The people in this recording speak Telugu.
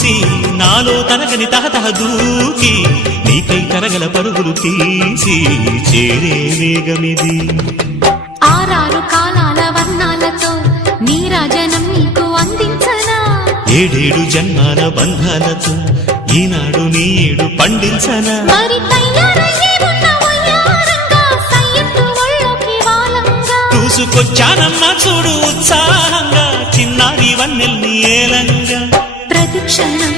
చూసి నాలో తరగని తహతహ దూకి నీకై తరగల పరుగులు తీసి చేరే వేగమిది. ఆరారు కాలాల వర్ణాలతో నీరాజనం నీకు అందించనా, ఏడేడు జన్మాల బంధాలతో ఈనాడు నీడు పండించనా. మరి తయారయ్యే ఉన్న వయ్యారంగా సయ్యత్తు ఒళ్ళోకి వాలంగా చూసుకొచ్చానమ్మా చూడు ఉత్సాహంగా చిన్నారి వన్నెల్ని ఏలంగా. ప్రతిక్షణం